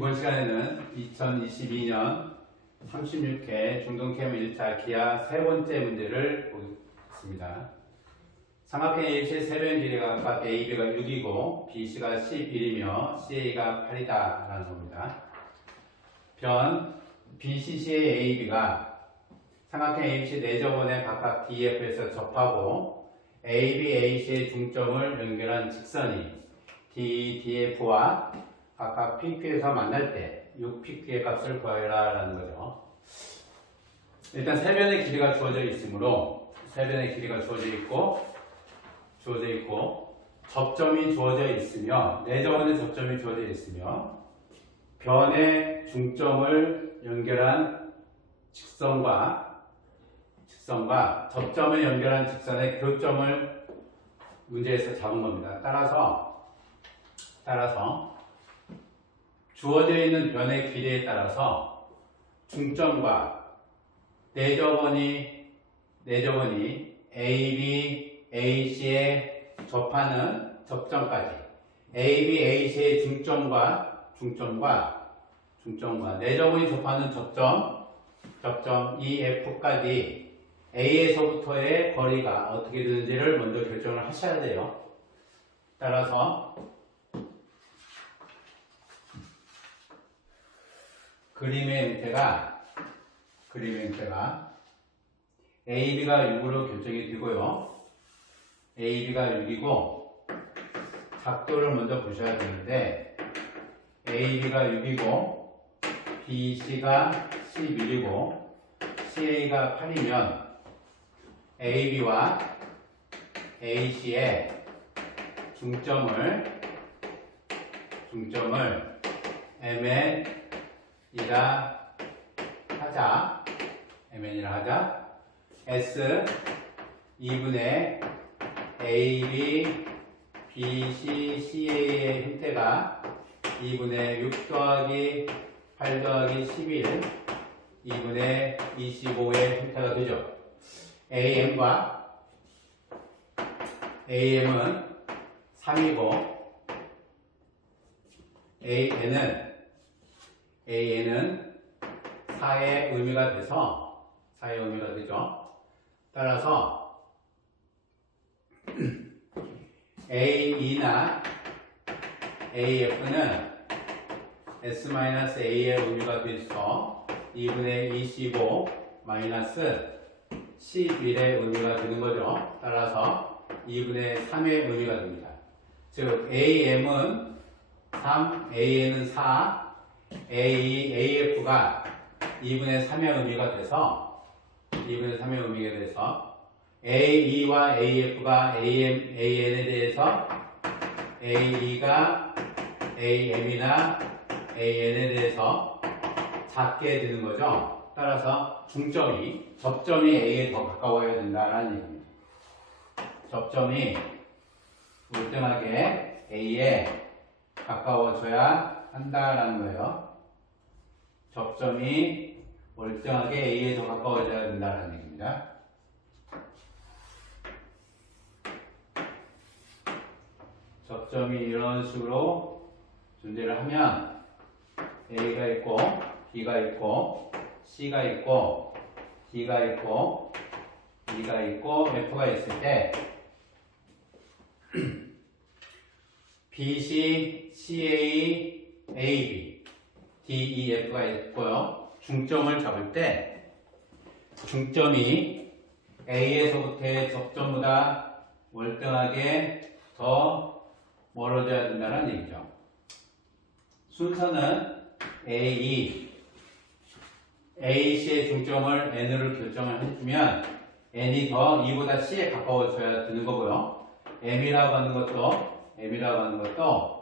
이번 시간에는 2022년 36회 중동캠 1차 기하 세 번째 문제를 보겠습니다. 삼각형 ABC의 세변 길이가 각각 AB가 6이고 BC가 11이며 CA가 8이다 라는 겁니다. 변 BCC의 AB가 삼각형 ABC 내저번에 각각 DF에서 접하고 AB, AC의 중점을 연결한 직선이 D, DF와 각각 PQ에서 만날 때 6PQ의 값을 구하라 라는 거죠. 일단 세변의 길이가 주어져 있으므로 세변의 길이가 주어져 있고 주어져 있고 접점이 주어져 있으며 내저번에 접점이 주어져 있으며 변의 중점을 연결한 직선과 직선과 접점을 연결한 직선의 교점을 문제에서 잡은 겁니다. 따라서 따라서 주어져 있는 변의 길이에 따라서 중점과 내저번이 내저번이 AB, AC에 접하는 접점까지 AB, AC의 중점과 중점과 중점과 내저번이 접하는 접점 접점 EF까지 A에서부터의 거리가 어떻게 되는지를 먼저 결정을 하셔야 돼요. 따라서 그림의 형태가 그림의 형태가 AB가 6으로 결정이 되고요. AB가 6이고 각도를 먼저 보셔야 되는데 AB가 6이고 BC가 11이고 CA가 8이면 AB와 AC의 중점을 중점을 MN 이라 하자 MN이라 하자 S 2분의 AB, BC, CA의 형태가 2분의 6 더하기 8 더하기 11 2분의 25의 형태가 되죠. AM과 AM은 3이고 AN은 AN은 4의 의미가 돼서 4의 의미가 되죠. 따라서 AE나 AF는 S-A의 의미가 돼서 2분의 25 마이너스 11의 의미가 되는 거죠. 따라서 2분의 3의 의미가 됩니다. 즉 AM은 3, AN은 4, AE, AF가 2분의 3의 의미가 돼서 2분의 3의 의미가 돼서 AE와 AF가 AM, AN에 대해서 AE가 AM이나 AN에 대해서 작게 되는 거죠. 따라서 중점이 접점이 A에 더 가까워야 된다는 얘기입니다. 접점이 월등하게 A에 가까워져야 한다라는 거예요. 접점이 월등하게 A에 더 가까워져야 된다는 얘기입니다. 접점이 이런 식으로 존재를 하면 A가 있고 B가 있고 C가 있고 D가 있고 E가 있고 F가 있을 때 BC, CA, AB, DEF가 있고요. 중점을 잡을 때 중점이 A에서부터의 접점보다 월등하게 더 멀어져야 된다는 얘기죠. 순서는 A, AC의 중점을 N으로 결정을 해주면 N이 더 E보다 C에 가까워져야 되는 거고요. M이라고 하는 것도 M이라고 하는 것도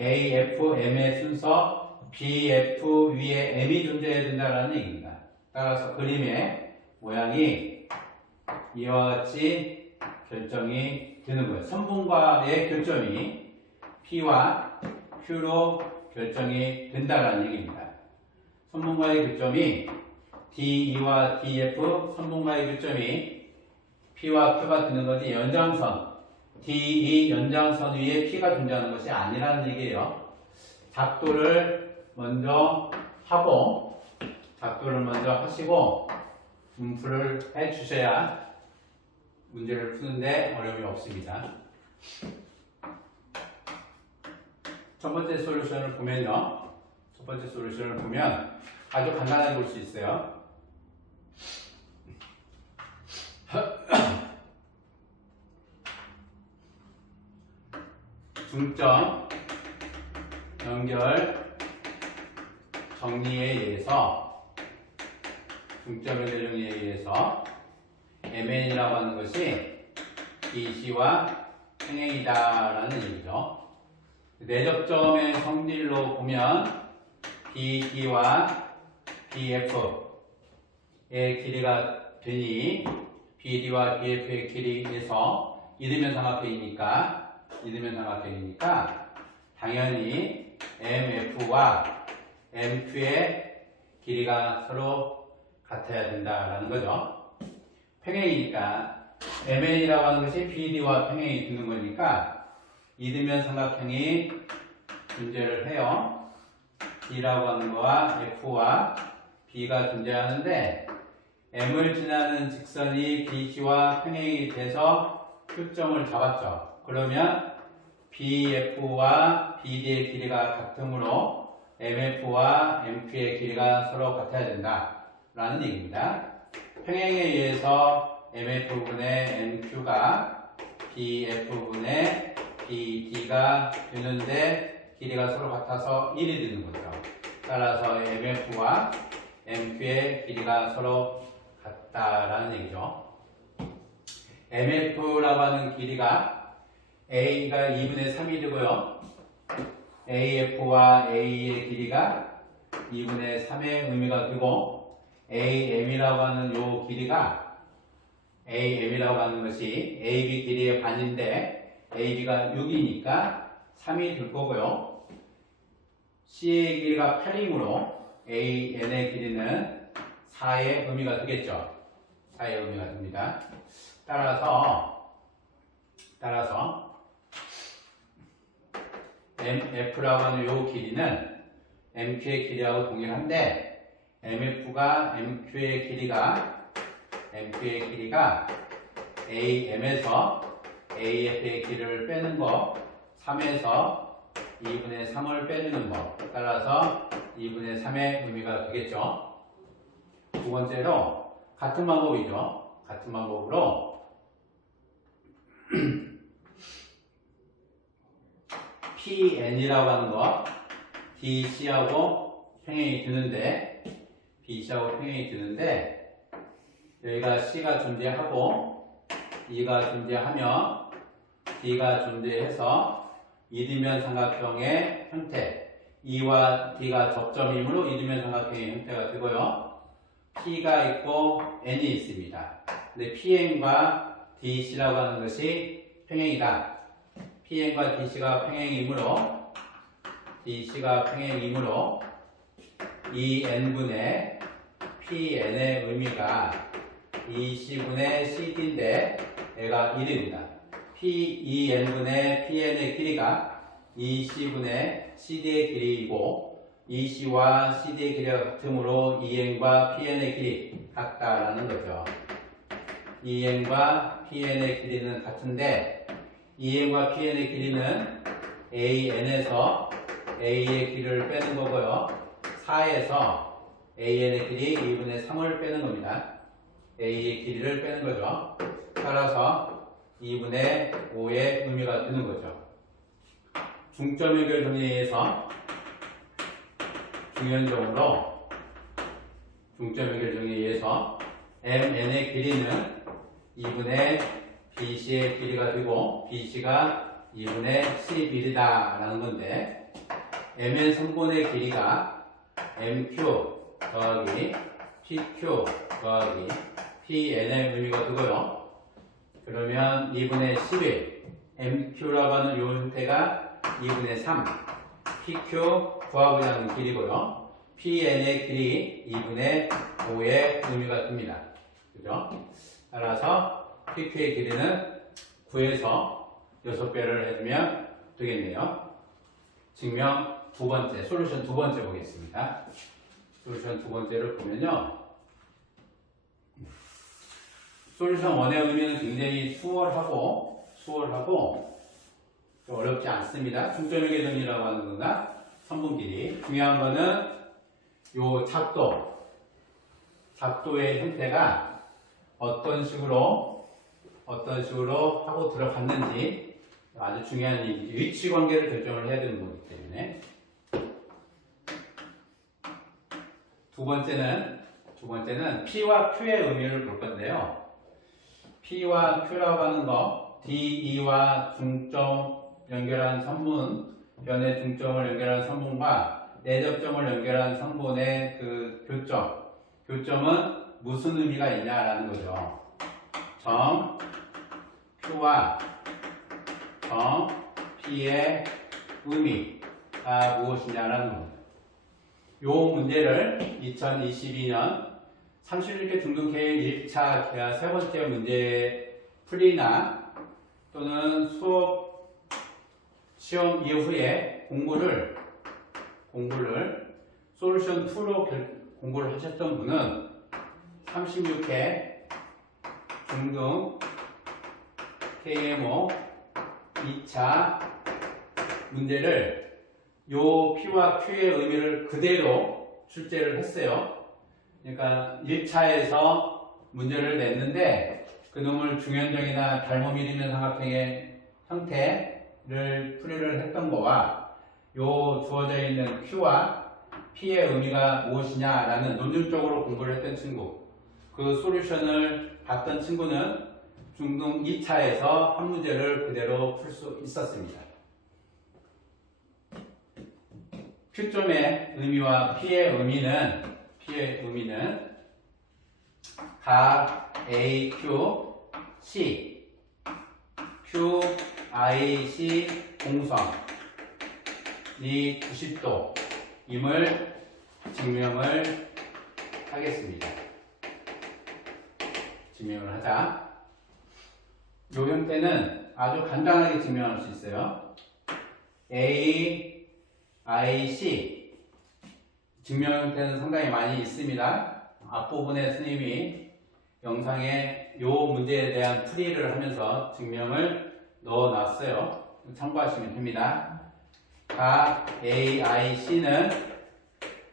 A, F, M의 순서 B, F 위에 M이 존재해야 된다는 얘기입니다. 따라서 그림의 모양이 이와 같이 결정이 되는 거예요. 선분과의 결점이 P와 Q로 결정이 된다는 얘기입니다. 선분과의 교점이 DE와 DF, 선분과의 교점이 P와 Q가 되는 것이 연장선, DE 연장선 위에 P가 존재하는 것이 아니라는 얘기예요. 각도를 먼저 하고 작도를 먼저 하시고 분풀을 해 주셔야 문제를 푸는데 어려움이 없습니다. 첫 번째 솔루션을 보면요. 첫 번째 솔루션을 보면 아주 간단하게 볼 수 있어요. 중점 연결 정리에 의해서 중점 연결 정리에 의해서 MN이라고 하는 것이 BC와 평행이다라는 얘기죠. 내접점의 성질로 보면 BD와 BF의 길이가 되니 BD와 BF의 길이에서 이등변 삼각형이니까 이등변 삼각형이니까 당연히 MF와 MQ의 길이가 서로 같아야 된다라는 거죠. 평행이니까 MN이라고 하는 것이 BD와 평행이 되는 거니까 이등변 삼각형이 존재를 해요. D라고 하는 거와 F와 B가 존재하는데 M을 지나는 직선이 BC와 평행이 돼서 Q점을 잡았죠. 그러면 BF와 BD의 길이가 같으므로 MF와 MQ의 길이가 서로 같아야 된다 라는 얘기입니다. 평행에 의해서 MF분의 MQ가 BF분의 BD가 되는데 길이가 서로 같아서 1이 되는 거죠. 따라서 MF와 MQ의 길이가 서로 같다라는 얘기죠. MF라고 하는 길이가 A가 2분의 3이 되고요. AF와 AE의 길이가 2분의 3의 의미가 되고 AM이라고 하는 요 길이가 AM이라고 하는 것이 AB 길이의 반인데 AB가 6이니까 3이 될 거고요. C의 길이가 8이므로 AN의 길이는 4의 의미가 되겠죠. 4의 의미가 됩니다. 따라서 따라서 MF라고 하는 요 길이는 MQ의 길이하고 동일한데 MF가 MQ의 길이가 MQ의 길이가 AM에서 AF의 길이를 빼는 거 3에서 2분의 3을 빼주는 거 따라서 2분의 3의 의미가 되겠죠. 두 번째로 같은 방법이죠. 같은 방법으로 PN이라고 하는 거 DC하고 평행이 드는데 BC하고 평행이 드는데 여기가 C가 존재하고 E가 존재하며 D가 존재해서 이등변 삼각형의 형태 E와 D가 접점이므로 이등변 삼각형의 형태가 되고요. P가 있고 N이 있습니다. 근데 PN과 DC라고 하는 것이 평행이다 PN과 DC가 평행이므로 DC가 평행이므로 이 N분의 PN의 의미가 2C분의 CD인데 얘가 1입니다. P2N분의 PN의 길이가 2C분의 CD의 길이이고 2C와 CD의 길이가 같으므로 2N과 PN의 길이 같다라는 거죠. 2N과 PN의 길이는 같은데 2N과 PN의 길이는 AN에서 A의 길이를 빼는 거고요. 4에서 AN의 길이 2분의 3을 빼는 겁니다. A의 길이를 빼는 거죠. 따라서 2분의 5의 의미가 되는 거죠. 중점 연결 정리에 의해서 중연적으로 중점 연결 정리에 의해서 MN의 길이는 2분의 BC의 길이가 되고 BC가 2분의 11이다라는 건데 MN 성분의 길이가 MQ 더하기 PQ 더하기 PN의 의미가 되고요. 그러면 2분의 11 MQ라고 하는 요 형태가 2분의 3 PQ 구하고자 하는 길이고요. PN의 길이 2분의 5의 의미가 됩니다. 그죠? 따라서 PQ의 길이는 9에서 6배를 해주면 되겠네요. 증명 두 번째, 솔루션 두 번째 보겠습니다. 솔루션 두 번째를 보면요. 솔루션 원의 의미는 굉장히 수월하고, 수월하고, 좀 어렵지 않습니다. 중점의 계정이라고 하는 거나 선분 길이. 중요한 거는 요 작도, 작도의 형태가 어떤 식으로, 어떤 식으로 하고 들어갔는지 아주 중요한 얘기죠. 위치 관계를 결정을 해야 되는 거기 때문에. 두 번째는, 두 번째는 P와 Q의 의미를 볼 건데요. P와 Q라고 하는 거, DE와 중점 연결한 선분, 변의 중점을 연결한 선분과 내접점을 연결한 선분의 그 교점. 교점은 무슨 의미가 있냐라는 거죠. 점, Q와 점, P의 의미가 무엇이냐라는 겁니다. 요 문제를 2022년 31개 중등계획 1차 계약 세 번째 문제 풀이나 또는 수업 시험 이후에 공부를 공부를 솔루션 2로 공부를 하셨던 분은 36회 중등 KMO 2차 문제를 요 P와 Q의 의미를 그대로 출제를 했어요. 그러니까 1차에서 문제를 냈는데 그놈을 중현정이나 닮음일 있는 삼각형의 형태를 풀이를 했던 거와 요 주어져 있는 Q와 P의 의미가 무엇이냐라는 논증적으로 공부를 했던 친구 그 솔루션을 봤던 친구는 중등 2차에서 한 문제를 그대로 풀 수 있었습니다. Q점의 의미와 P의 의미는 P의 의미는 각 A, Q, C, Q, I, C 공성이 90도임을 증명을 하겠습니다. 증명을 하자. 요 형태는 아주 간단하게 증명할 수 있어요. A, I, C 증명 형태는 상당히 많이 있습니다. 앞부분에 스님이 영상에 요 문제에 대한 풀이를 하면서 증명을 넣어 놨어요. 참고하시면 됩니다. 각 A, I, C는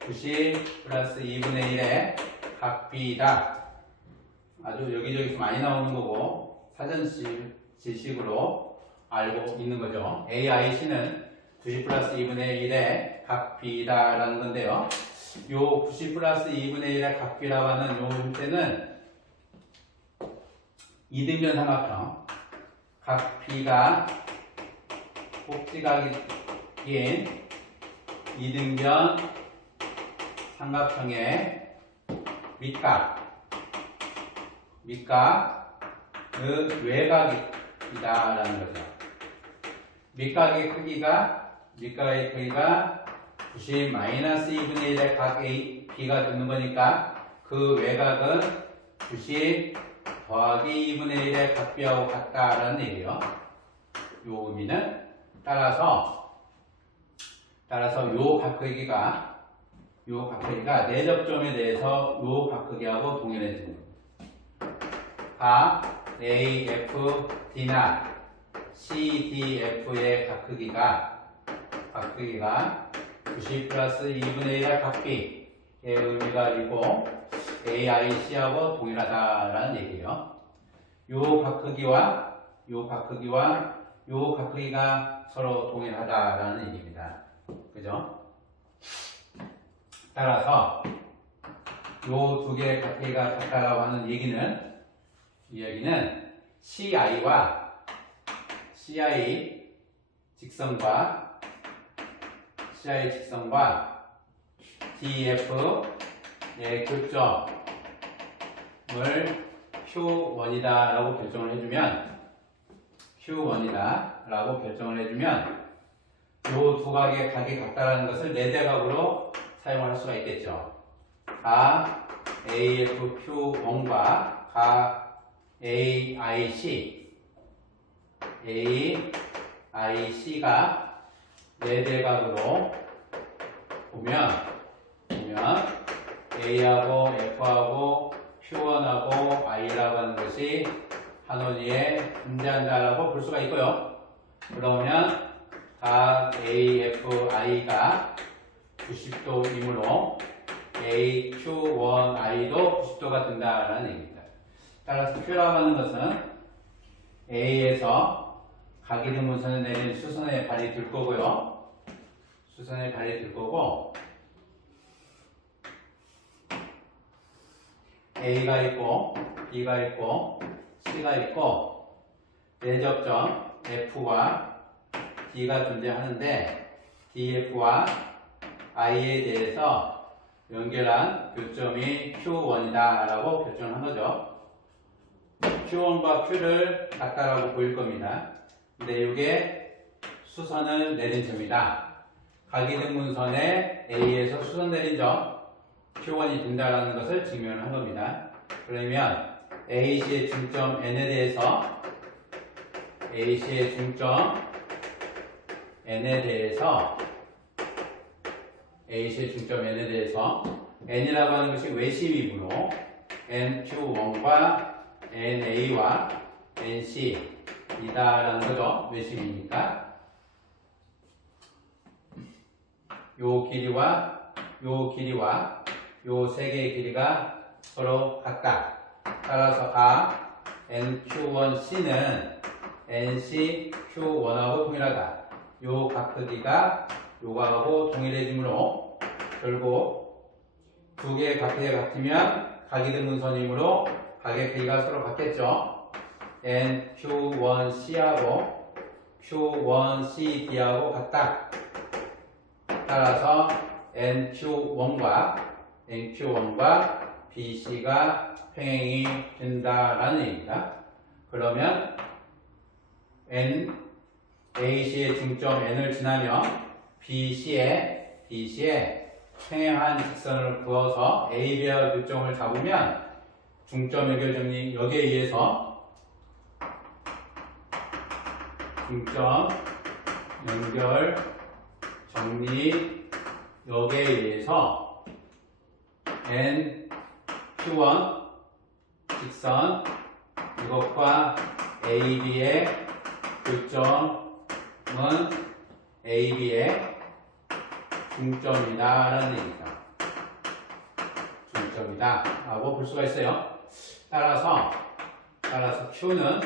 90 플러스 2분의 1의 각 B다. 아주 여기저기서 많이 나오는 거고 사전 시- 지식으로 알고 있는 거죠. A, I, C는 90 플러스 2분의 1의 각 B다라는 건데요. 요 90 플러스 2분의 1의 각 B라고 하는 요 형태는 이등변 삼각형 각 B가 꼭지각인 이등변 삼각형의 밑각 밑각 의 외곽이다라는 거죠. 밑각의 크기가 밑각의 크기가 90 마이너스 2분의 1의 각 A, B가 되는 거니까 그 외곽은 90 더하기 2분의 1의 각 B하고 같다라는 얘기예요. 요 의미는 따라서 따라서 요 각 크기가 요 각크기가 내접점에 대해서 요 각크기하고 동일해지는 겁니다. 각 A, F, D나 C, D, F의 각 크기가 각 크기가 90 플러스 2분의 1의 각비의 의미가 있고 AIC하고 동일하다라는 얘기예요. 요 각 크기와 요 각 크기와 요 각 크기가 서로 동일하다라는 얘기입니다. 그죠? 따라서 요 두 개의 각크기가 같다라고 하는 얘기는 이 얘기는 CI와 CI 직선과 CI 직선과 DF의 교점을 Q1이다 라고 결정을 해주면 Q1이다 라고 결정을 해주면 이두 각의 각이 같다라는 것을 네 대각으로 사용할 수가 있겠죠. 각 AFQ1과 각 AIC AIC가 네 대각으로 보면 보면 A하고 F하고 Q1하고 I라고 하는 것이 한 원위에 존재한다라고 볼 수가 있고요. 그러면 각 A, F, I가 90도이므로 A, Q1, I도 90도가 된다라는 얘기입니다. 따라서 Q라고 하는 것은 A에서 각이등분선을 내린 수선의 발이 들 거고요. 수선의 발이 들 거고 A가 있고 B가 있고 C가 있고 내접점 F와 D가 존재하는데 DF와 I에 대해서 연결한 교점이 Q1이다 라고 결정한 거죠. Q1과 Q를 같다라고 보일 겁니다. 근데 이게 수선을 내린 점이다. 각이등분선에 A에서 수선 내린 점 Q1이 된다라는 것을 증명을 한 겁니다. 그러면 AC의 중점 N에 대해서 AC의 중점 N에 대해서 AC의 중점 N에 대해서 N이라고 하는 것이 외심이므로 NQ1과 NA와 NC 이다라는 거죠. 외심이니까 요 길이와 요 길이와 요 세 개의 길이가 서로 같다. 따라서 각 NQ1C는 NCQ1하고 동일하다. 요 각 크기가 요거하고 동일해지므로 결국 두 개의 각 크기가 같으면 각이 등분선이므로 각의 크기가 서로 같겠죠. NQ1C하고 Q1CD하고 같다. 따라서 NQ1과 NQ1과 BC가 평행이 된다라는 얘기입니다. 그러면 N AC의 중점 N을 지나면 BC에 BC에 평행한 직선을 그어서 AB와 교점을 잡으면 중점 연결 정리 여기에 의해서 중점 연결 정리 여기에 의해서 N Q1 직선 이것과 AB의 교점은 AB의 중점이다 라는 얘기다. 중점이다 라고 볼 수가 있어요. 따라서 따라서 Q는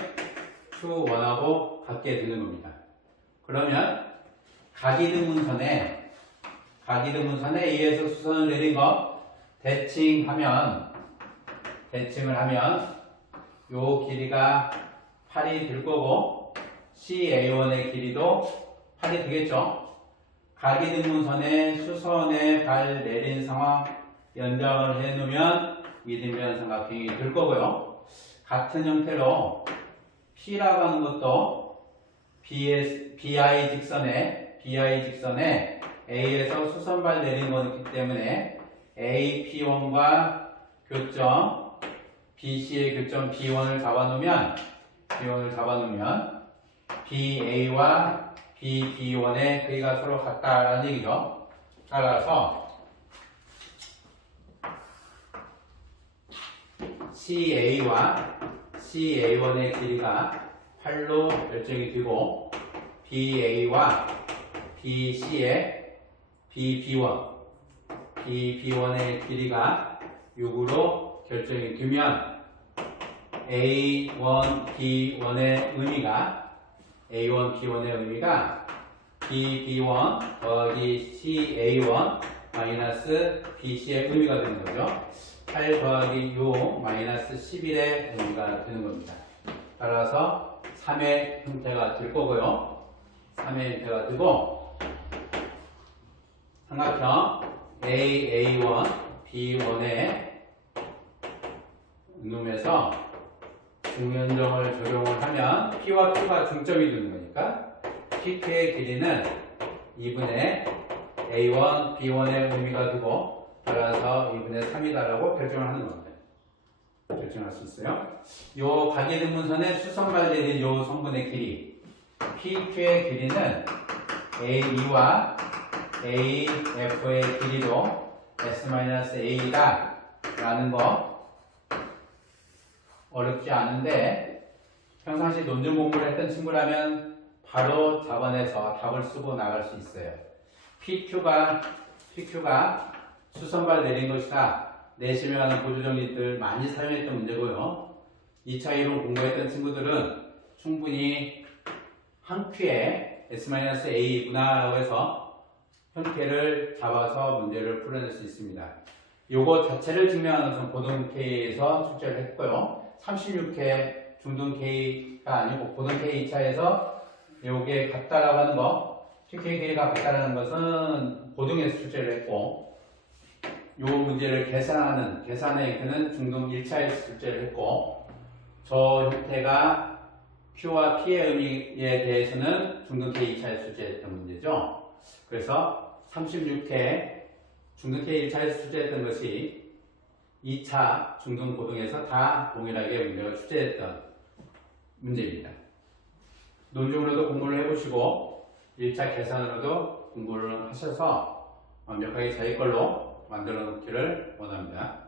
Q1하고 같게 되는 겁니다. 그러면 각이등분선에 각이등분선에 의해서 수선을 내린 거 대칭하면 대칭을 하면 요 길이가 8이 될 거고 CA1의 길이도 8이 되겠죠. 각이등분선에 수선에 발 내린 상황 연장을 해놓으면 미등변 삼각형이 될 거고요. 같은 형태로 P라고 하는 것도 BS, BI 직선에 BI 직선에 A에서 수선발 내린 거기 때문에 AP1과 교점 BC의 교점 B1을 잡아놓으면 B1을 잡아놓으면 BA와 BB1의 크기가 서로 같다라는 얘기죠. 따라서 CA와 CA1의 길이가 8로 결정이 되고 BA와 BC의 BB1, BB1의 길이가 6으로 결정이 되면 A1, B1의 의미가 A1, B1의 의미가 BB1 더하기 CA1 마이너스 BC의 의미가 되는 거죠. 8 더하기 6 마이너스 11의 의미가 되는 겁니다. 따라서 3의 형태가 될 거고요. 3의 형태가 되고 삼각형 A, A1, B1의 놈에서 중연정을 적용을 하면 P와 Q가 중점이 되는 거니까 PQ의 길이는 2분의 A1, B1의 의미가 되고 따라서 2분의 3이다라고 결정을 하는 겁니다. 결정할 수 있어요. 요 가계등분선의 내린 요 성분의 길이 PQ의 길이는 A2와 A, F의 길이도 S-A다 라는 거 어렵지 않은데 평상시 논문 공부를 했던 친구라면 바로 잡아내서 답을 쓰고 나갈 수 있어요. PQ가 PQ가 수선발 내린 것이다. 내시명하는 보조정리들 많이 사용했던 문제고요. 2차 이론 공부했던 친구들은 충분히 한 큐에 S-A구나라고 해서 형태를 잡아서 문제를 풀어낼 수 있습니다. 요거 자체를 증명하는 것은 고등 K에서 출제를 했고요. 36회 중등 K가 아니고 고등 K 2차에서 요게 같다라고 하는 거, PKK가 같다라는 것은 고등에서 출제를 했고, 요 문제를 계산하는, 계산의 형태는 중등 1차에서 출제를 했고, 저 형태가 Q와 P의 의미에 대해서는 중등 K 2차에서 출제했던 문제죠. 그래서 36회 중등 K 1차에서 출제했던 것이 2차 중등 고등에서 다 동일하게 문제가 출제했던 문제입니다. 논중으로도 공부를 해보시고 1차 계산으로도 공부를 하셔서 완벽하게 자기 걸로 만들어 놓기를 원합니다.